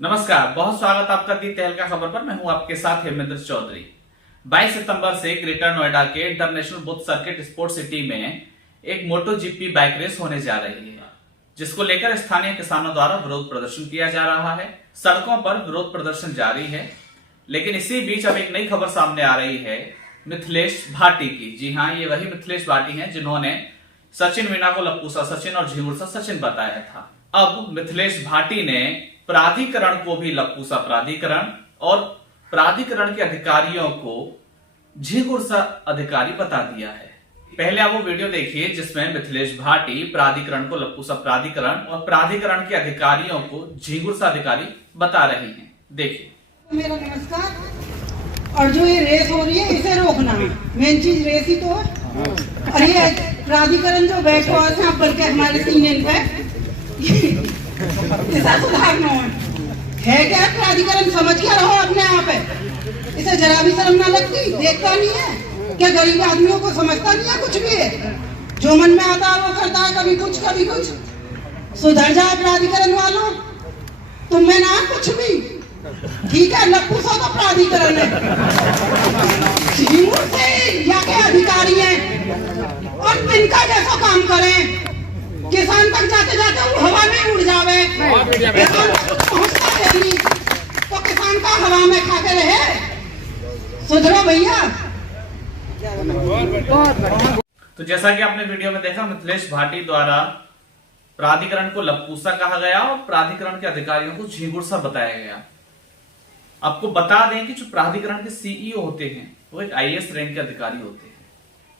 नमस्कार, बहुत स्वागत आपका दी तहलका खबर पर। मैं हूं आपके साथ हेमेंद्र चौधरी। 22 सितंबर से ग्रेटर नोएडा के international Buddha circuit sports city में एक मोटो जीपी बाइक रेस होने जा रही है, जिसको लेकर स्थानीय किसानों द्वारा विरोध प्रदर्शन किया जा रहा है। सड़कों पर विरोध प्रदर्शन जारी है, लेकिन इसी बीच अब एक नई खबर सामने आ रही है मिथिलेश भाटी की। जी हाँ, ये वही मिथिलेश भाटी हैं जिन्होंने सचिन मीना को लप्पूसा सचिन और झिंगुरसा सचिन बताया था। अब मिथिलेश भाटी ने प्राधिकरण को भी लप्पूसा प्राधिकरण और प्राधिकरण के अधिकारियों को झिंगुरसा अधिकारी बता दिया है। पहले आप वो वीडियो देखिए जिसमें मिथिलेश भाटी प्राधिकरण को लप्पूसा प्राधिकरण और प्राधिकरण के अधिकारियों को झिंगुरसा अधिकारी बता रही हैं। देखिए। मेरा नमस्कार। और जो ये रेस हो रही है इसे रोकना है, मेन चीज रेस ही तो है। और ये प्राधिकरण जो बैठा हुआ है बल्कि हमारे सीनियर पे इसे सुधारना है क्या? प्राधिकरण समझ क्या रहो अपने आप है, इसे जरा भी शर्म ना लगती? देखता नहीं है क्या? गरीब आदमियों को समझता नहीं है? कुछ भी है जो मन में आता है वो करता है, कभी कुछ। सुधर जाए प्राधिकरण वालों, तुम में ना कुछ भी। ठीक है, लप्पूसा तो प्राधिकरण है, या के अधिकारी हैं और तिनका जैसा काम करें। किसान तक जाते जाते वो हवा में उड़ जावे, किसान तक पहुंचता है नहीं तो किसान का हवा में खाते रहे। सुधरो भैया। तो जैसा कि आपने वीडियो में देखा, मिथिलेश भाटी द्वारा प्राधिकरण को लप्पूसा कहा गया और प्राधिकरण के अधिकारियों को झिंगुरसा बताया गया। आपको बता दें कि जो प्राधिकरण के सीईओ होते हैं वो एक आईएएस रैंक के अधिकारी होते हैं।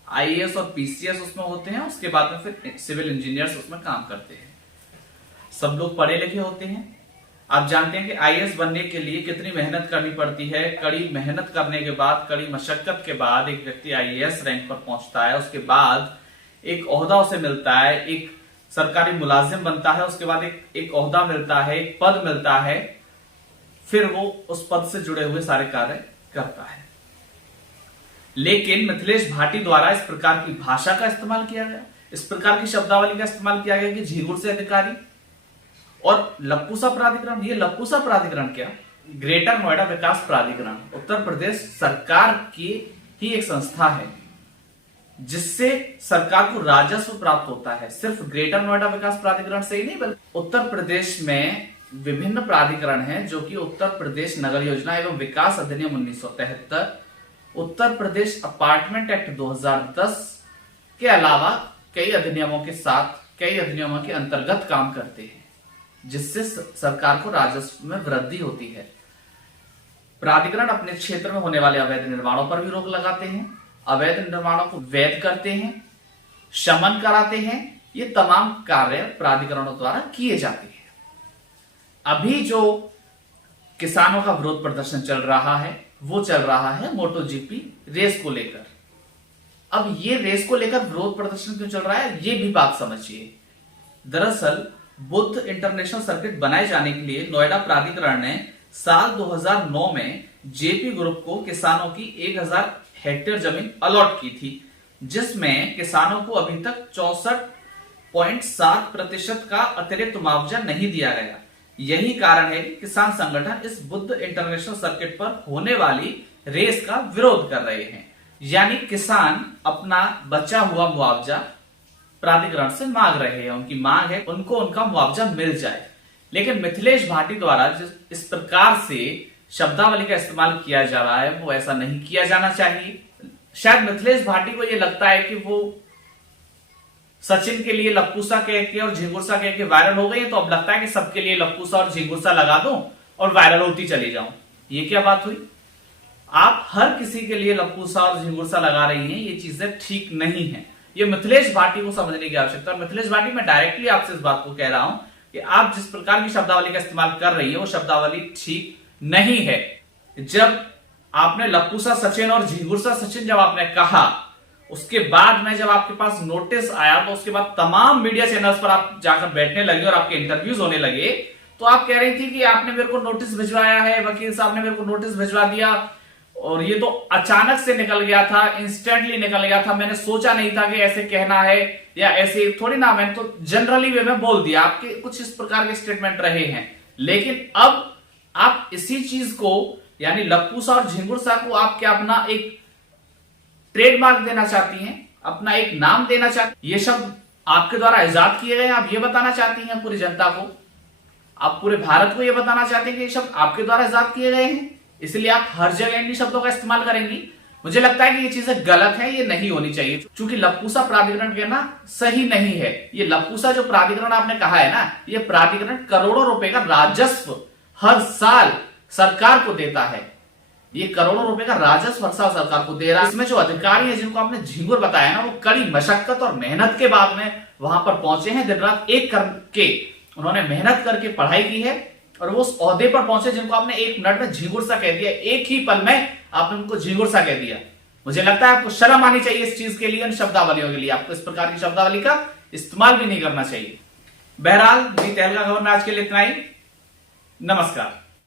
आईएएस और पीसीएस उसमें होते हैं, उसके बाद में फिर सिविल इंजीनियर्स उसमें काम करते हैं। सब लोग पढ़े लिखे होते हैं। आप जानते हैं कि आईएएस बनने के लिए कितनी मेहनत करनी पड़ती है। कड़ी मेहनत करने के बाद, कड़ी मशक्कत के बाद एक व्यक्ति आईएएस रैंक पर पहुंचता है। उसके बाद एक ओहदा उसे मिलता है, एक सरकारी मुलाजिम बनता है। उसके बाद एक ओहदा मिलता है, एक पद मिलता है, फिर वो उस पद से जुड़े हुए सारे कार्य करता है। लेकिन मिथिलेश भाटी द्वारा इस प्रकार की भाषा का इस्तेमाल किया गया, इस प्रकार की शब्दावली का इस्तेमाल किया गया कि झिंगुरसा अधिकारी और लप्पूसा प्राधिकरण। ये लप्पूसा प्राधिकरण क्या, ग्रेटर नोएडा विकास प्राधिकरण उत्तर प्रदेश सरकार की ही एक संस्था है जिससे सरकार को राजस्व प्राप्त होता है। सिर्फ ग्रेटर नोएडा विकास प्राधिकरण से ही नहीं, बल्कि उत्तर प्रदेश में विभिन्न प्राधिकरण हैं जो कि उत्तर प्रदेश नगर योजना एवं विकास अधिनियम 1973, उत्तर प्रदेश अपार्टमेंट एक्ट 2010 के अलावा कई अधिनियमों के साथ, कई अधिनियमों के अंतर्गत काम करते हैं, जिससे सरकार को राजस्व में वृद्धि होती है। प्राधिकरण अपने क्षेत्र में होने वाले अवैध निर्माणों पर भी रोक लगाते हैं, अवैध निर्माणों को वैध करते हैं, शमन कराते हैं। ये तमाम कार्य प्राधिकरणों द्वारा किए जाते हैं। अभी जो किसानों का विरोध प्रदर्शन चल रहा है वो चल रहा है मोटो जीपी रेस को लेकर। अब ये रेस को लेकर विरोध प्रदर्शन क्यों चल रहा है, ये भी बात समझिए। दरअसल बुद्ध इंटरनेशनल सर्किट बनाए जाने के लिए नोएडा प्राधिकरण ने साल 2009 में जेपी ग्रुप को किसानों की 1000 हेक्टेयर जमीन अलॉट की थी, जिसमें किसानों को अभी तक 64.7% का अतिरिक्त मुआवजा नहीं दिया गया। यही कारण है कि किसान संगठन इस बुद्ध इंटरनेशनल सर्किट पर होने वाली रेस का विरोध कर रहे हैं। यानी किसान अपना बचा हुआ मुआवजा प्राधिकरण से मांग रहे हैं। उनकी मांग है उनको उनका मुआवजा मिल जाए। लेकिन मिथिलेश भाटी द्वारा जिस इस प्रकार से शब्दावली का इस्तेमाल किया जा रहा है वो ऐसा नहीं किया जाना चाहिए। शायद मिथिलेश भाटी को यह लगता है कि वो सचिन के लिए लप्पूसा कह के और झिंगुरसा कह के वायरल हो गई है, तो अब लगता है कि सबके लिए लप्पूसा और झिंगुरसा लगा दूं और वायरल होती चली जाऊं। ये क्या बात हुई? आप हर किसी के लिए लप्पूसा और झिंगुरसा लगा रही हैं, ये चीजें ठीक नहीं है। ये मिथिलेश भाटी को समझने की आवश्यकता है। मिथिलेश भाटी, मैं डायरेक्टली आपसे इस बात को कह रहा हूं कि आप जिस प्रकार की शब्दावली का इस्तेमाल कर रही है वो शब्दावली ठीक नहीं है। जब आपने लप्पूसा सचिन और झिंगुरसा सचिन जब आपने कहा, उसके बाद में जब आपके पास नोटिस आया तो उसके बाद तमाम मीडिया चैनल्स पर आप जाकर बैठने लगे और आपके इंटरव्यूज होने लगे, तो आप कह रही थी कि आपने मेरे को नोटिस भिजवाया है, वकील साहब ने मेरे को नोटिस भिजवा दिया और ये तो अचानक से निकल गया था, इंस्टेंटली निकल गया था, मैंने सोचा नहीं था कि ऐसे कहना है या ऐसे थोड़ी ना, मैंने तो जनरली वे में बोल दिया। आपके कुछ इस प्रकार के स्टेटमेंट रहे हैं। लेकिन अब आप इसी चीज को यानी लपुसा और झिंगुरसा को आप क्या अपना एक ट्रेडमार्क देना चाहती हैं, अपना एक नाम देना चाहती हैं? ये शब्द आपके द्वारा इजाद किए गए, आप ये बताना चाहती हैं पूरी जनता को, आप पूरे भारत को ये बताना चाहते हैं कि ये शब्द आपके द्वारा इजाद किए गए हैं, इसलिए आप हर जगह इन शब्दों का इस्तेमाल करेंगी। मुझे लगता है कि ये चीजें गलत है, ये नहीं होनी चाहिए, क्योंकि लपुसा प्राधिकरण कहना सही नहीं है। ये लपुसा जो प्राधिकरण आपने कहा है ना, ये प्राधिकरण करोड़ों रुपए का राजस्व हर साल सरकार को देता है। ये करोड़ों रुपए का राजस्व हर साल सरकार को दे रहा है। इसमें जो अधिकारी है जिनको आपने झिंगुर बताया ना, वो कड़ी मशक्कत और मेहनत के बाद में वहां पर पहुंचे हैं। दिन रात एक करके उन्होंने मेहनत करके पढ़ाई की है और वो उस ओहदे पर पहुंचे जिनको आपने 1 मिनट में झिंगुर सा कह दिया, एक ही पल में आपने उनको झिंगुर सा कह दिया। मुझे लगता है आपको शर्म आनी चाहिए इस चीज के लिए, इन शब्दावलियों के लिए। आपको इस प्रकार की शब्दावली का इस्तेमाल भी नहीं करना चाहिए। बहरहाल जी तहलका खबर में आज के लिए इतना ही। नमस्कार।